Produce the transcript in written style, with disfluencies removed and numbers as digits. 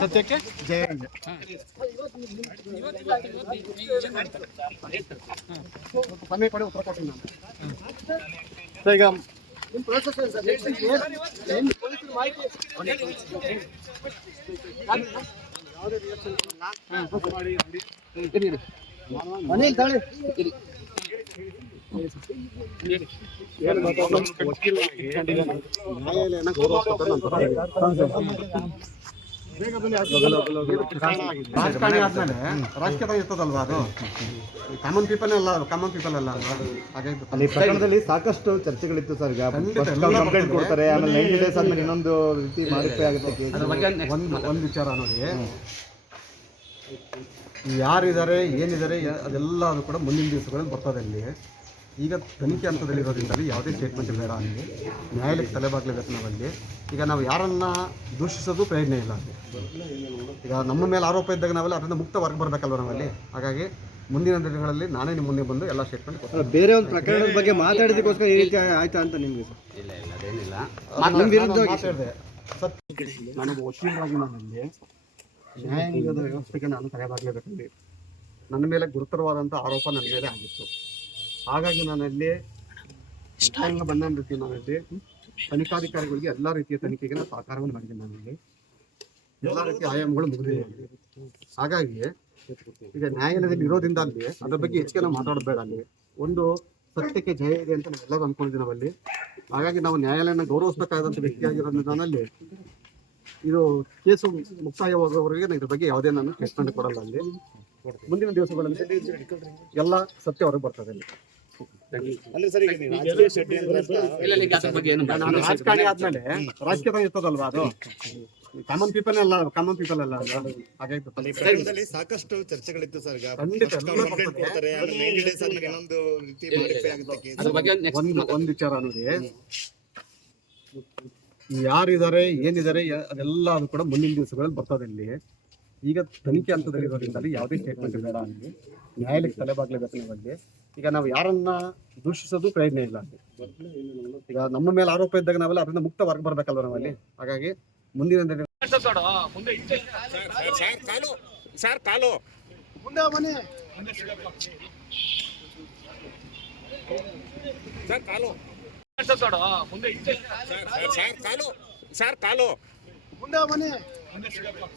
ಸತ್ಯಕ್ಕೆ ಜಯ. ಸಮಯ ಕೊಡಿ, ಉತ್ತರ ಕೊಡ್ತೀನಿ ನಾನು. ಈಗ ಮನೇಲಿ ತಾಳೆ ರಾಜಕಾರಣಿ ಆದ್ಮೇಲೆ ರಾಜಕೀಯದಾಗ ಇರ್ತದಲ್ವಾ, ಅದು ಕಾಮನ್ ಪೀಪಲ್ ಅಲ್ಲ, ಹಾಗಾಗಿ ಪ್ರಕರಣದಲ್ಲಿ ಸಾಕಷ್ಟು ಚರ್ಚೆಗಳಿತ್ತು ಸರ್. ಈಗ ಕಂಪ್ಲೇಂಟ್ ಕೊಡ್ತಾರೆ, ಆಮೇಲೆ 90 days ಆದ್ಮೇಲೆ ಇನ್ನೊಂದು ರೀತಿ ಮಾಡಿಫೈ ಆಗುತ್ತೆ. ಒಂದು ವಿಚಾರ ನೋಡಿ, ಯಾರಿದ್ದಾರೆ ಏನಿದ್ದಾರೆ ಅದೆಲ್ಲ ಅದು ಕೂಡ ಮುಂದಿನ ದಿವಸಗಳಲ್ಲಿ ಬರ್ತದೆ. ಅಲ್ಲಿ ಈಗ ತನಿಖೆ ಹಂತದಲ್ಲಿ ಇರೋದ್ರಿಂದ ಯಾವುದೇ ಸ್ಟೇಟ್ಮೆಂಟ್ ಬೇಡ, ಅಲ್ಲಿ ನ್ಯಾಯಾಲಯಕ್ಕೆ ತಲೆಬಾಗಲೇಬೇಕು ನಾವಲ್ಲಿ. ಈಗ ನಾವು ಯಾರನ್ನ ದೂಷಿಸೋದು ಪ್ರಯೋಜನ ಇಲ್ಲ ಅಲ್ಲಿ. ಈಗ ನಮ್ಮ ಮೇಲೆ ಆರೋಪ ಇದ್ದಾಗ ನಾವೆಲ್ಲ ಅದರಿಂದ ಮುಕ್ತ ಹೊರಗೆ ಬರಬೇಕಲ್ವ ನಾವಲ್ಲಿ. ಹಾಗಾಗಿ ಮುಂದಿನ ದಿನಗಳಲ್ಲಿ ನಾನೇ ನಿಮ್ಮ ಮುಂದೆ ಬಂದು ಎಲ್ಲ ಸ್ಟೇಟ್ಮೆಂಟ್ ಕೊಡ್ತೀನಿ. ಬೇರೆ ಒಂದು ಪ್ರಕರಣದ ಬಗ್ಗೆ ಮಾತಾಡೋದಕ್ಕೋಸ್ಕರ ಈ ರೀತಿ ಆಯ್ತಾ ಅಂತ ನಿಮಗೆ ಸರ್? ಇಲ್ಲ ಅದೇನಿಲ್ಲ. ಮಾತಾಡಿದೆ ನನಗೆ ವಕೀಲರಾಗಿ ನಾನಲ್ಲಿ ನ್ಯಾಯಾಂಗದ ವ್ಯವಸ್ಥೆಗೆ ನಾನು ತಲೆಬಾಗಲೇಬೇಕಲ್ಲಿ. ನನ್ನ ಮೇಲೆ ಗುರುತರವಾದಂಥ ಆರೋಪ ನನ್ನ ಮೇಲೆ ಆಗಿತ್ತು. ಹಾಗಾಗಿ ನಾನಲ್ಲಿ ನ್ಯಾಯಾಂಗ ಬಂದ ರೀತಿ ನಾನಲ್ಲಿ ತನಿಖಾಧಿಕಾರಿಗಳಿಗೆ ಎಲ್ಲ ರೀತಿಯ ತನಿಖೆಗೆ ನಾನು ಸಹಕಾರವನ್ನು ಮಾಡಿದ್ದೀನಿ. ನಾನಲ್ಲಿ ಎಲ್ಲ ರೀತಿಯ ಆಯಾಮಗಳು ಮುಗಿದಿದೆ. ಹಾಗಾಗಿ ಈಗ ನ್ಯಾಯಾಲಯದಲ್ಲಿ ಇರೋದ್ರಿಂದ ಅಲ್ಲಿ ಅದ್ರ ಬಗ್ಗೆ ಹೆಚ್ಚಿಗೆ ನಾವು ಮಾತಾಡೋದು ಬೇಡ. ಅಲ್ಲಿ ಒಂದು ಸತ್ಯಕ್ಕೆ ಜಯ ಇದೆ ಅಂತ ನಾವೆಲ್ಲರೂ ಅಂದ್ಕೊಂಡಿದ್ದೀವಿ ನಾವಲ್ಲಿ. ಹಾಗಾಗಿ ನಾವು ನ್ಯಾಯಾಲಯನ ಗೌರವಿಸಬೇಕಾದಂಥ ವ್ಯಕ್ತಿಯಾಗಿರೋದ್ರಿಂದ ನಾನಲ್ಲಿ ಇದು ಕೇಸು ಮುಕ್ತಾಯವಾಗುವವರೆಗೆ ಇದ್ರ ಬಗ್ಗೆ ಯಾವುದೇ ನಾನು ಸ್ಟೇಟ್ಮೆಂಟ್ ಕೊಡಲ್ಲ. ಅಲ್ಲಿ ಮುಂದಿನ ದಿವಸಗಳಲ್ಲಿ ಎಲ್ಲ ಸತ್ಯ ಹೊರಗೆ ಬರ್ತದೆ. ಅಲ್ಲಿ ರಾಜಕಾರಣಿ ಆದ್ಮೇಲೆ ರಾಜಕೀಯದಾಗ ಇರ್ತದಲ್ವಾ, ಅದು ಕಾಮನ್ ಪೀಪಲ್ ಅಲ್ಲ, ಹಾಗಾಗಿ ಸಾಕಷ್ಟು ಚರ್ಚೆಗಳಿತ್ತು ಸರ್. ಒಂದು ವಿಚಾರ ನೋಡಿ, ಯಾರಿದ್ದಾರೆ ಏನಿದ್ದಾರೆ ಅದೆಲ್ಲ ಅದು ಕೂಡ ಮುಂದಿನ ದಿವಸಗಳಲ್ಲಿ ಬರ್ತದೆ. ಇಲ್ಲಿ ಈಗ ತನಿಖೆ ಹಂತದಲ್ಲಿ ಇರೋದ್ರಿಂದ ಯಾವುದೇ ಸ್ಟೇಟ್ಮೆಂಟ್ ಬೇಡ, ಅಲ್ಲಿ ನ್ಯಾಯಾಲಯಕ್ಕೆ ತಲೆಬಾಗಲೇಬೇಕು ನಾವಲ್ಲಿ. ಈಗ ನಾವು ಯಾರನ್ನ ದೂಷಿಸೋದು ಪ್ರಯೋಜನ ಇಲ್ಲ ಅಲ್ಲಿ. ಈಗ ನಮ್ಮ ಮೇಲೆ ಆರೋಪ ಇದ್ದಾಗ ನಾವೆಲ್ಲ ಅದರಿಂದ ಮುಕ್ತ ಹೊರಗೆ ಬರಬೇಕಲ್ವ ನಾವಲ್ಲಿ. ಹಾಗಾಗಿ ಮುಂದಿನ ಮುಂದೆ